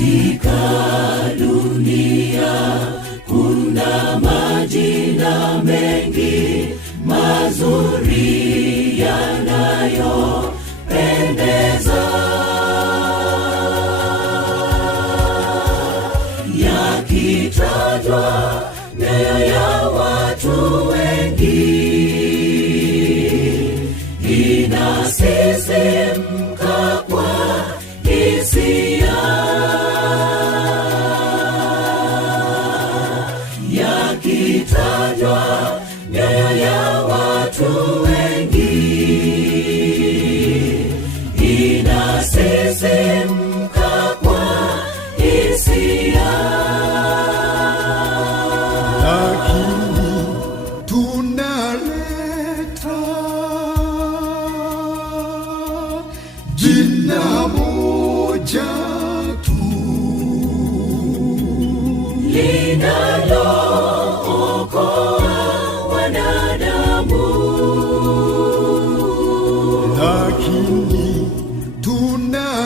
Katika dunia kuna majina mengi mazuri yanayopendeza, yakitajwa mioyo ya watu wengi inasisimka kwa hisia, yakitajwa mioyo ya watu wengi inasisimka kwa hisia. Lakini tunaleta jina moja tu linalookoa wanadamu. Lakini tunaleta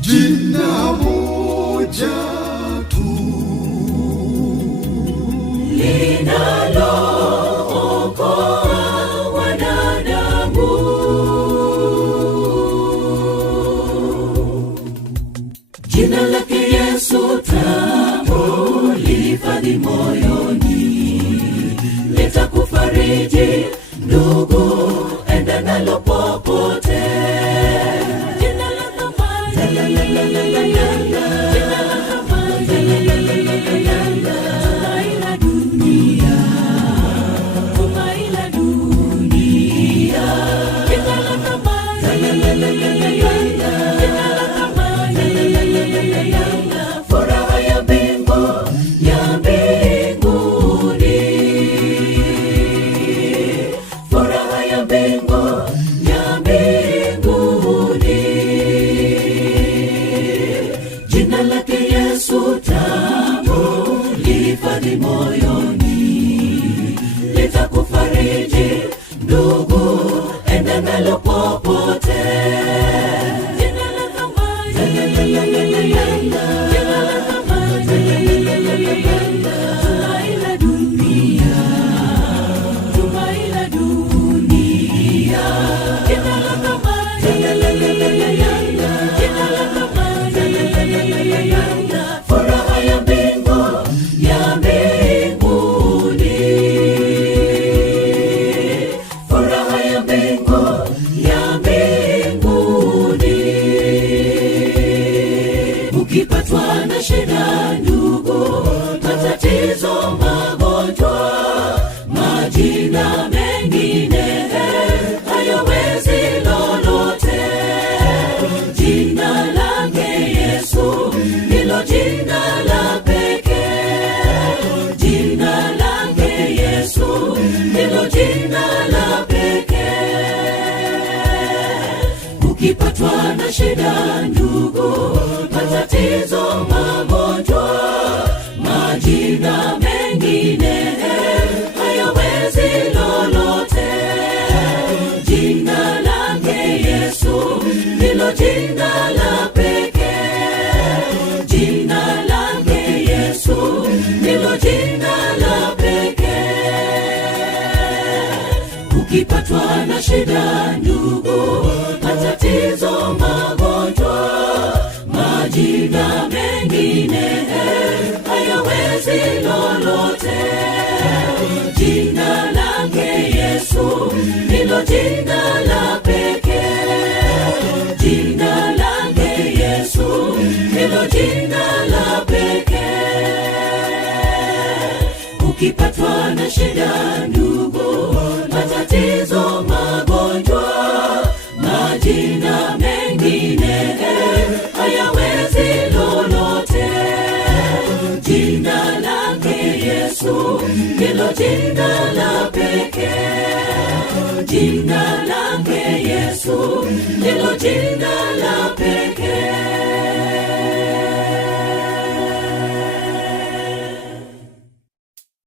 jina moja tu linalookoa wanadamu. Jina lake Yesu tamu lihifadhi moyoni, litakufariji ndugu, enda nalo popote. Jina la thamani, tumaini la dunia, tumaini la dunia. Jina la thamani, furaha ya mbingu, ya mbinguni, furaha ya mbingu, ya mbinguni. Jina lake Yesu tamu lihifadhi moyoni, litakufariji ndugu, enda nalo popote. Jina la thamani, tumaini la dunia, tumaini la dunia. Jina la thamani, furaha ya mbingu, ya mbinguni, furaha ya mbingu, ya mbinguni. Ukipatwa na shida ndugu, matatizo, magonjwa, majina mengine hayawezi lolote. Jina lake Yesu ndilo jina la pekee, jina lake Yesu ndilo jina la pekee. Ukipatwa na shida ndugu, matatizo, magonjwa, majina mengine hayawezi lolote. Jina lake Yesu ndilo jina la pekee, jina lake Yesu ndilo jina la pekee. Ukipatwa na shida ndugu, matatizo, magonjwa, majina mengine hayawezi lolote. Jina lake Yesu ndilo jina la pekee, jina lake Yesu ndilo jina la pekee. Ukipatwa na shida ndugu, matatizo, magonjwa, majina mengine hayawezi lolote. Jina lake Yesu ndilo jina la pekee, jina lake Yesu ndilo jina la pekee.